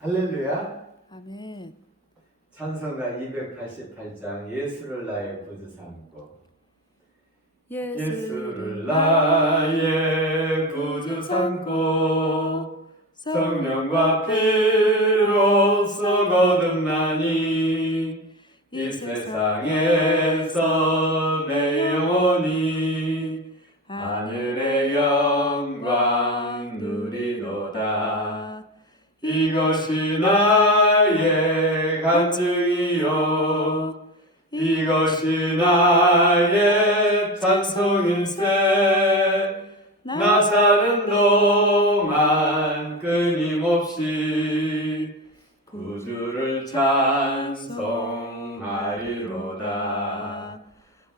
할렐루야. 아멘. 찬송가 288장 예수를 나의 구주 삼고 예수를 나의 구주 삼고 성령과 피로써 거듭나니 이 세상에서 내 영혼이 하늘의 영광 누리도다. 이것이 나의 간증이요 이것이 나의 찬송일세. 나 사는 동안 끊임없이 구주를 찬송하리로다.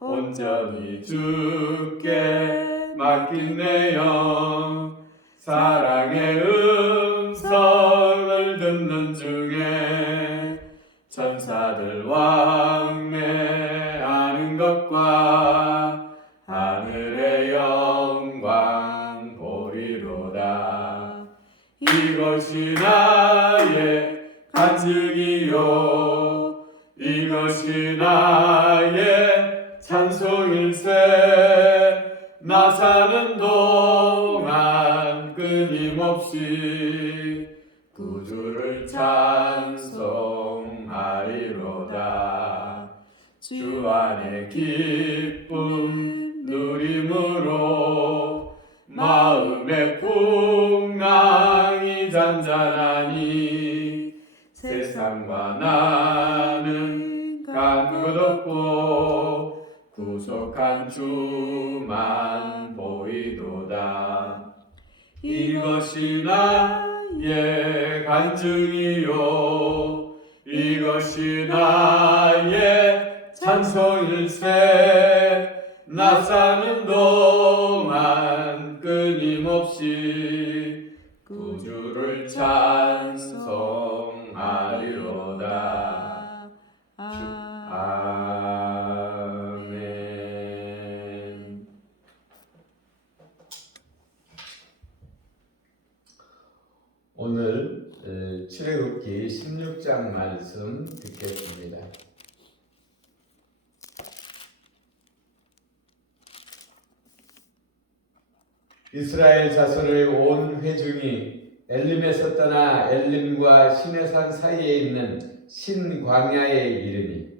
온전히 주께 맡긴 내 영 사랑의 음성을 듣는 중에 천사들 왕래하는 것과 하늘의 영광 보리로다. 이것이 나의 간증이요 이것이 나의 찬송일세. 나 사는 동안 끊임없이 구주를 찬송하리로다. 주 안에 기쁨 누림으로 마음의 풍랑이 잔잔하니 세상과 나는 간 것 없고 구속한 주만 보이도다. 이것이 나의 간증이요 이것이 나의 찬송일세. 나 사는 동안 끊임없이 구주를 찬송하리로다. 아멘. 오늘 출애굽기 16장 말씀 듣겠습니다. 이스라엘 자손의 온 회중이 엘림에서 떠나 엘림과 시내산 사이에 있는 신광야에 이르니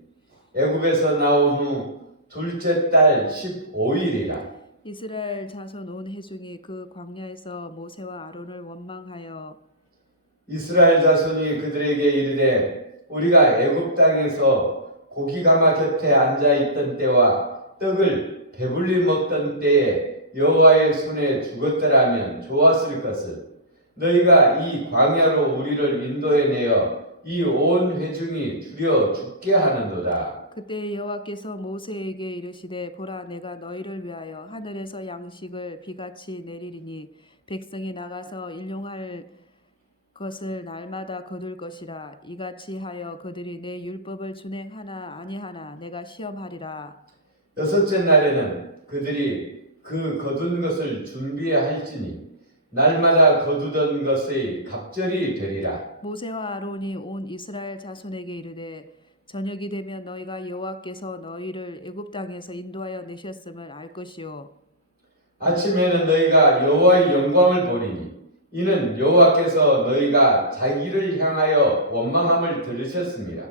애굽에서 나온 후 둘째 달 15일이라. 이스라엘 자손 온 회중이 그 광야에서 모세와 아론을 원망하여 이스라엘 자손이 그들에게 이르되 우리가 애굽 땅에서 고기가마 곁에 앉아 있던 때와 떡을 배불리 먹던 때에 여호와의 손에 죽었더라면 좋았을 것을. 너희가 이 광야로 우리를 인도해 내어 이 온 회중이 두려 죽게 하는도다. 그때 여호와께서 모세에게 이르시되 보라 내가 너희를 위하여 하늘에서 양식을 비같이 내리리니 백성이 나가서 일용할 것을 날마다 거둘 것이라. 이같이 하여 그들이 내 율법을 준행하나 아니하나 내가 시험하리라. 여섯째 날에는 그들이 그 거둔 것을 준비할지니 날마다 거두던 것의 갑절이 되리라. 모세와 아론이 온 이스라엘 자손에게 이르되 저녁이 되면 너희가 여호와께서 너희를 애굽 땅에서 인도하여 내셨음을 알 것이요 아침에는 너희가 여호와의 영광을 보리니 이는 여호와께서 너희가 자기를 향하여 원망함을 들으셨습니다.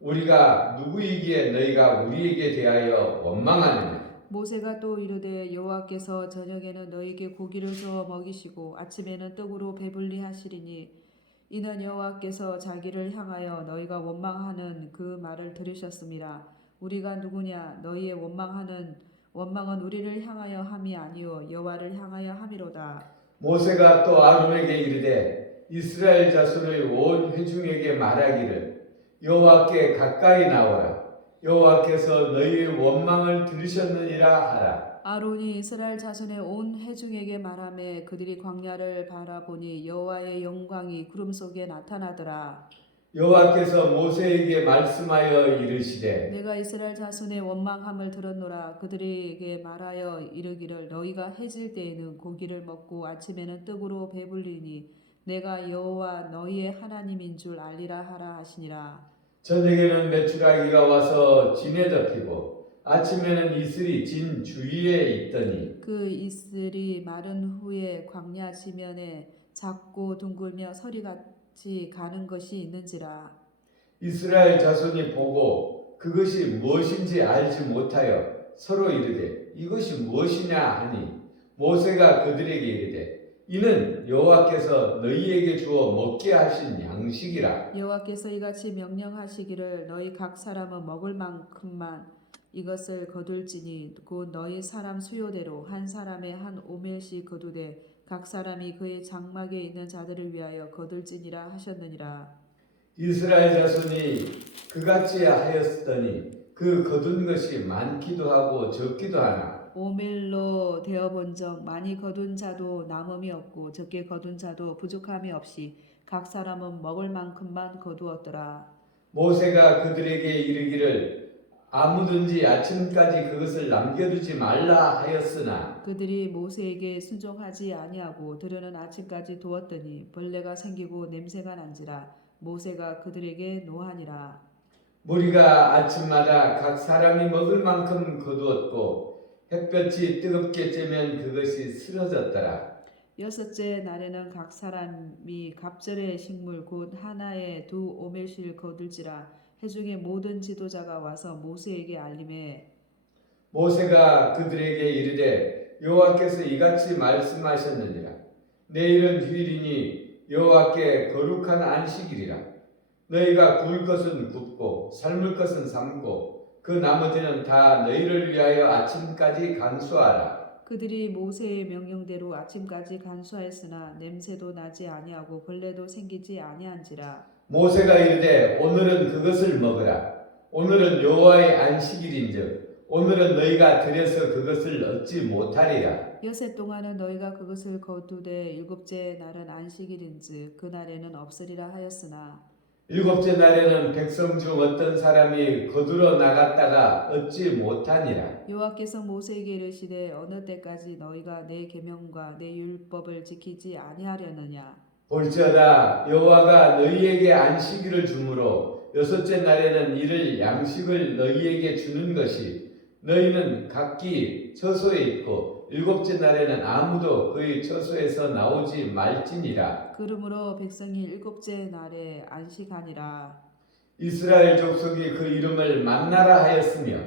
우리가 누구이기에 너희가 우리에게 대하여 원망하느냐. 모세가 또 이르되 여호와께서 저녁에는 너희에게 고기를 주어 먹이시고 아침에는 떡으로 배불리 하시리니 이는 여호와께서 자기를 향하여 너희가 원망하는 그 말을 들으셨습니다. 우리가 누구냐. 너희의 원망은 우리를 향하여 함이 아니요 여호와를 향하여 함이로다. 모세가 또 아론에게 이르되 이스라엘 자손의 온 회중에게 말하기를 여호와께 가까이 나오라. 여호와께서 너희의 원망을 들으셨느니라 하라. 아론이 이스라엘 자손의 온 회중에게 말하매 그들이 광야를 바라보니 여호와의 영광이 구름 속에 나타나더라. 여호와께서 모세에게 말씀하여 이르시되 내가 이스라엘 자손의 원망함을 들었노라. 그들에게 말하여 이르기를 너희가 해질 때에는 고기를 먹고 아침에는 떡으로 배불리니 내가 여호와 너희의 하나님인 줄 알리라 하라 하시니라. 저녁에는 메추라기가 와서 진에 덮이고 아침에는 이슬이 진 주위에 있더니 그 이슬이 마른 후에 광야 지면에 작고 둥글며 서리같이 가는 것이 있는지라. 이스라엘 자손이 보고 그것이 무엇인지 알지 못하여 서로 이르되 이것이 무엇이냐 하니 모세가 그들에게 이르되 이는 여호와께서 너희에게 주어 먹게 하신 양식이라. 여호와께서 이같이 명령하시기를 너희 각 사람은 먹을 만큼만 이것을 거둘지니 곧 너희 사람 수요대로 한 사람의 한 오멜씩 거두되 각 사람이 그의 장막에 있는 자들을 위하여 거둘지니라 하셨느니라. 이스라엘 자손이 그같이 하였더니 그 거둔 것이 많기도 하고 적기도 하나 오멜로 되어본 적 많이 거둔 자도 남음이 없고 적게 거둔 자도 부족함이 없이 각 사람은 먹을 만큼만 거두었더라. 모세가 그들에게 이르기를 아무든지 아침까지 그것을 남겨두지 말라 하였으나 그들이 모세에게 순종하지 아니하고 들으는 아침까지 두었더니 벌레가 생기고 냄새가 난지라. 모세가 그들에게 노하니라. 무리가 아침마다 각 사람이 먹을 만큼 거두었고 햇볕이 뜨겁게 쬐면 그것이 쓰러졌더라. 여섯째 날에는 각 사람이 갑절의 식물 곧 하나에 2오멜씩 거둘지라. 회중의 모든 지도자가 와서 모세에게 알림해 모세가 그들에게 이르되 여호와께서 이같이 말씀하셨느니라. 내일은 휴일이니 여호와께 거룩한 안식일이라. 너희가 구울 것은 굽고 삶을 것은 삶고 그 나머지는 다 너희를 위하여 아침까지 간수하라. 그들이 모세의 명령대로 아침까지 간수하였으나 냄새도 나지 아니하고 벌레도 생기지 아니한지라. 모세가 이르되 오늘은 그것을 먹으라. 오늘은 여호와의 안식일인즉 오늘은 너희가 들여서 그것을 얻지 못하리라. 여세 동안은 너희가 그것을 거두되 일곱째 날은 안식일인즉 그날에는 없으리라 하였으나 일곱째 날에는 백성 중 어떤 사람이 거두러 나갔다가 얻지 못하니라. 여호와께서 모세에게 이르시되 어느 때까지 너희가 내 계명과 내 율법을 지키지 아니하려느냐. 볼지어다 여호와가 너희에게 안식일을 주므로 여섯째 날에는 이를 양식을 너희에게 주는 것이 너희는 각기 처소에 있고 일곱째 날에는 아무도 그의 처소에서 나오지 말지니라. 그러므로 백성이 일곱째 날에 안식하니라. 이스라엘 족속이 그 이름을 만나라 하였으며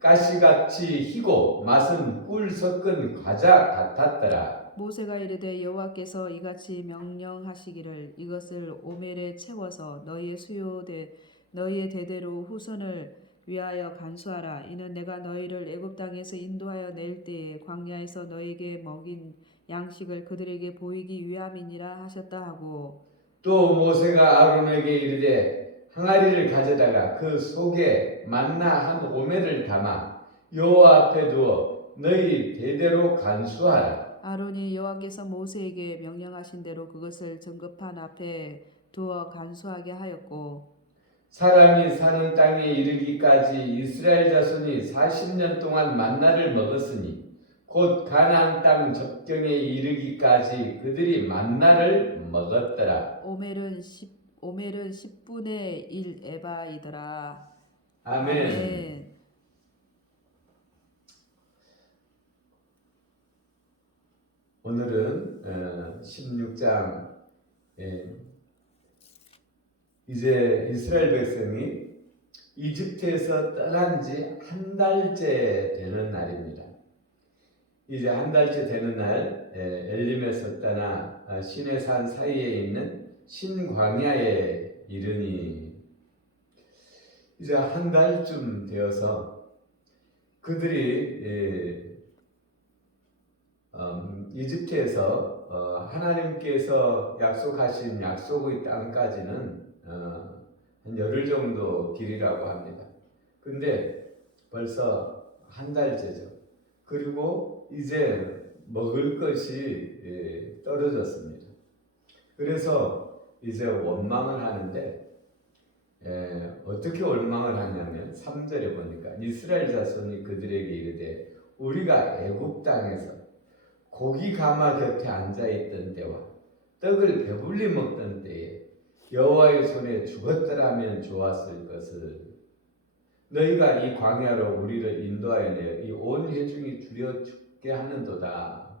가시같이 희고 맛은 꿀 섞은 과자 같았더라. 모세가 이르되 여호와께서 이같이 명령하시기를 이것을 오멜에 채워서 너희의 대대로 후손을 위하여 간수하라. 이는 내가 너희를 애굽 땅에서 인도하여 낼 때에 광야에서 너희에게 먹인 양식을 그들에게 보이기 위함이니라 하셨다 하고 또 모세가 아론에게 이르되 항아리를 가져다가 그 속에 만나 한 오멜을 담아 여호와 앞에 두어 너희 대대로 간수하라. 아론이 여호와께서 모세에게 명령하신 대로 그것을 전급판 앞에 두어 간수하게 하였고 사람이 사는 땅에 이르기까지 이스라엘 자손이 40년 동안 만나를 먹었으니 곧 가나안 땅 접경에 이르기까지 그들이 만나를 먹었더라. 오멜은 10분의 1 에바이더라. 아멘. 오늘은 16장 이제 이스라엘 백성이 이집트에서 떠난 지 한 달째 되는 날입니다. 이제 한 달째 되는 날 엘림에서 떠나 시내산 사이에 있는 신광야에 이르니 이제 한 달쯤 되어서 그들이 이집트에서 하나님께서 약속하신 약속의 땅까지는 한 열흘 정도 길이라고 합니다. 근데 벌써 한 달째죠. 그리고 이제 먹을 것이 떨어졌습니다. 그래서 이제 원망을 하는데 어떻게 원망을 하냐면 3절에 보니까 이스라엘 자손이 그들에게 이르되 우리가 애굽 땅에서 고기 가마 곁에 앉아있던 때와 떡을 배불리 먹던 때에 여호와의 손에 죽었더라면 좋았을 것을 너희가 이 광야로 우리를 인도하여 내어 이 온 회중이 줄여 죽게 하는도다.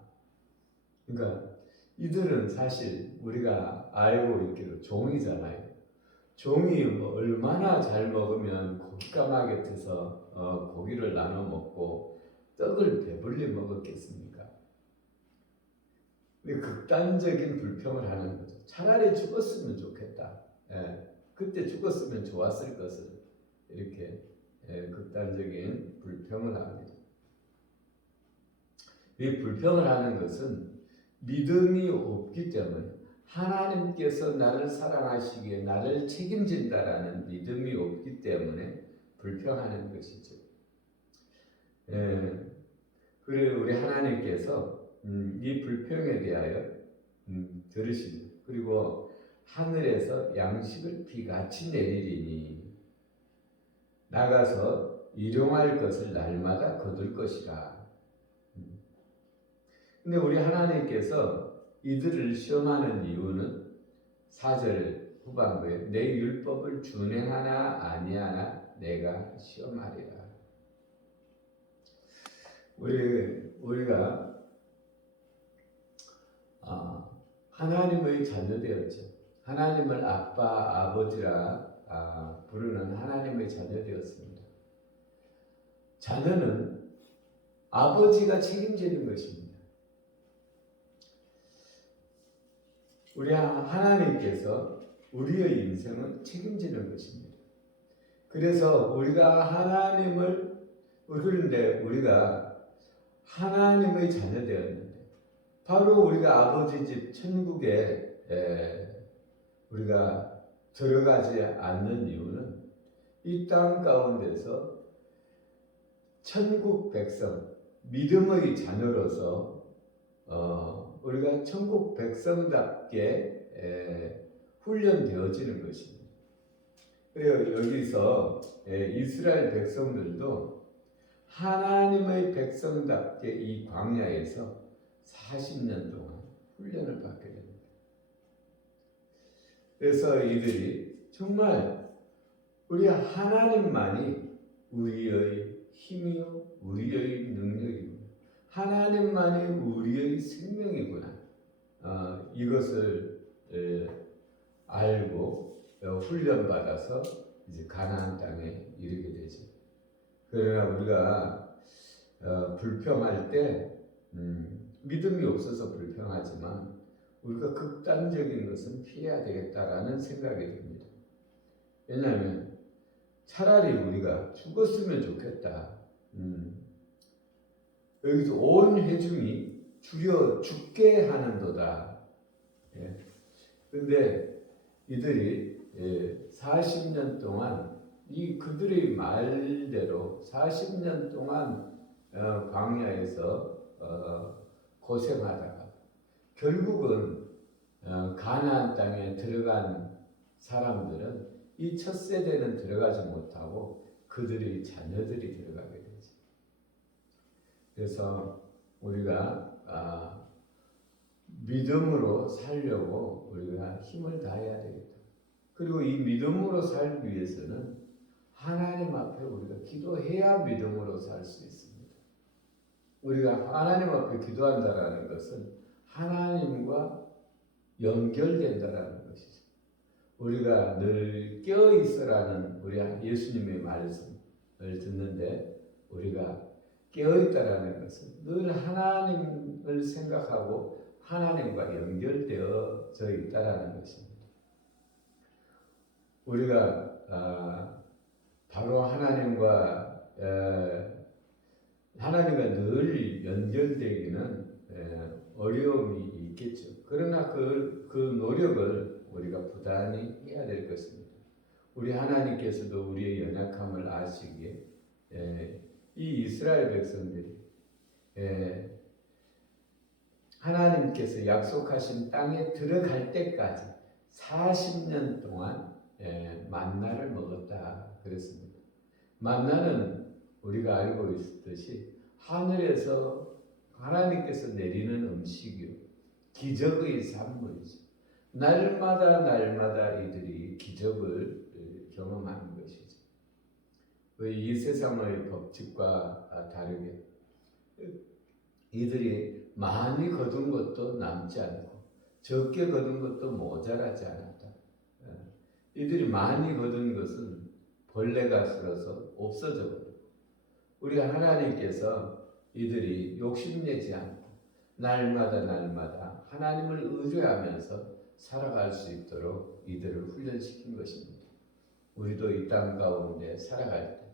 그러니까 이들은 사실 우리가 알고 있기로 종이잖아요. 종이 뭐 얼마나 잘 먹으면 고깃가마 곁에서 고기를 나눠 먹고 떡을 배불리 먹었겠습니까? 근데 극단적인 불평을 하는 거죠. 차라리 죽었으면 좋겠다. 예, 그때 죽었으면 좋았을 것을 이렇게 극단적인 불평을 합니다. 이 불평을 하는 것은 믿음이 없기 때문에 하나님께서 나를 사랑하시기에 나를 책임진다라는 믿음이 없기 때문에 불평하는 것이죠. 그리고 우리 하나님께서 이 불평에 대하여 들으십니다. 그리고 하늘에서 양식을 비같이 내리리니 나가서 일용할 것을 날마다 거둘 것이라. 근데 우리 하나님께서 이들을 시험하는 이유는 4절 후반부에 내 율법을 준행하나 아니하나 내가 시험하리라. 우리가 하나님의 자녀되었죠. 하나님을 아빠, 아버지라 부르는 하나님의 자녀되었습니다. 자녀는 아버지가 책임지는 것입니다. 우리 하나님께서 우리의 인생을 책임지는 것입니다. 그래서 우리가 하나님의 자녀 되었는데 바로 우리가 아버지 집 천국에 우리가 들어가지 않는 이유는 이 땅 가운데서 천국 백성, 믿음의 자녀로서 우리가 천국 백성답게 훈련되어지는 것입니다. 그래서 여기서 이스라엘 백성들도 하나님의 백성답게 이 광야에서 40년 동안 훈련을 받게 됩니다. 그래서 이들이 정말 우리 하나님만이 우리의 힘이요 우리의 능력이고 하나님만이 우리의 생명이구나. 이것을 알고 훈련받아서 이제 가나안 땅에 이르게 되죠. 그러나 우리가 불평할 때 믿음이 없어서 불평하지만 우리가 극단적인 것은 피해야 되겠다라는 생각이 듭니다. 왜냐하면 차라리 우리가 죽었으면 좋겠다. 여기서 온 회중이 줄여 죽게 하는도다. 그런데 이들이 40년 동안 그들의 말대로 40년 동안 광야에서 고생하다가 결국은 가나안 땅에 들어간 사람들은 이 첫 세대는 들어가지 못하고 그들의 자녀들이 들어가게 되죠. 그래서 우리가 믿음으로 살려고 우리가 힘을 다해야 되겠다. 그리고 이 믿음으로 살기 위해서는 하나님 앞에 우리가 기도해야 믿음으로 살 수 있습니다. 우리가 하나님 앞에 기도한다라는 것은 하나님과 연결된다라는 것이죠. 우리가 늘 깨어있으라는 우리 예수님의 말씀을 듣는데 우리가 깨어있다라는 것은 늘 하나님을 생각하고 하나님과 연결되어져 있다라는 것입니다. 우리가 바로 하나님과 늘 연결되기는 어려움이 있겠죠. 그러나 그 노력을 우리가 부단히 해야 될 것입니다. 우리 하나님께서도 우리의 연약함을 아시기에 이 이스라엘 백성들이 하나님께서 약속하신 땅에 들어갈 때까지 40년 동안 만나를 먹었다 그랬습니다. 만나는 우리가 알고 있듯이 하늘에서 하나님께서 내리는 음식이요 기적의 산물이죠. 날마다 날마다 이들이 기적을 경험하는 것이죠. 이 세상의 법칙과 다르게 이들이 많이 거둔 것도 남지 않고 적게 거둔 것도 모자라지 않았다. 이들이 많이 거둔 것은 벌레가 쓸어서 없어져 버렸고, 우리 하나님께서 이들이 욕심내지 않고 날마다 날마다 하나님을 의뢰하면서 살아갈 수 있도록 이들을 훈련시킨 것입니다. 우리도 이 땅 가운데 살아갈 때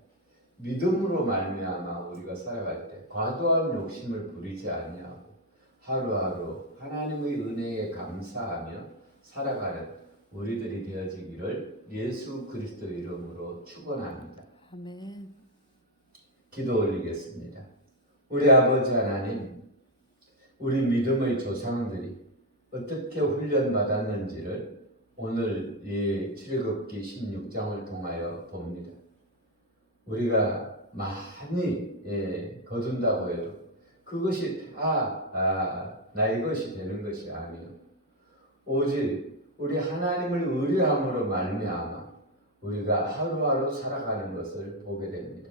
믿음으로 말미암아 우리가 살아갈 때 과도한 욕심을 부리지 아니하고 하루하루 하나님의 은혜에 감사하며 살아가는 우리들이 되어지기를 예수 그리스도 이름으로 축원합니다. 아멘. 기도 올리겠습니다. 우리 아버지 하나님, 우리 믿음의 조상들이 어떻게 훈련받았는지를 오늘 이 출애굽기 16장을 통하여 봅니다. 우리가 많이 거둔다고 해도 그것이 다 나의 것이 되는 것이 아니요, 오직 우리 하나님을 의뢰함으로 말미암아 우리가 하루하루 살아가는 것을 보게 됩니다.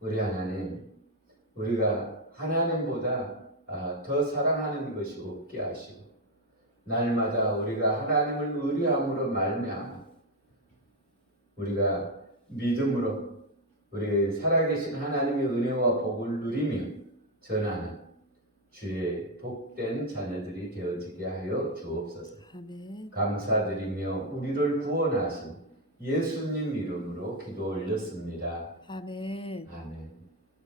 우리 하나님, 우리가 하나님보다 더 사랑하는 것이 없게 하시고 날마다 우리가 하나님을 의뢰함으로 말미암아 우리가 믿음으로 우리 살아계신 하나님의 은혜와 복을 누리며 전하는 주의 복된 자녀들이 되어지게 하여 주옵소서. 아멘. 감사드리며 우리를 구원하신 예수님 이름으로 기도 올렸습니다. 아멘. 아멘.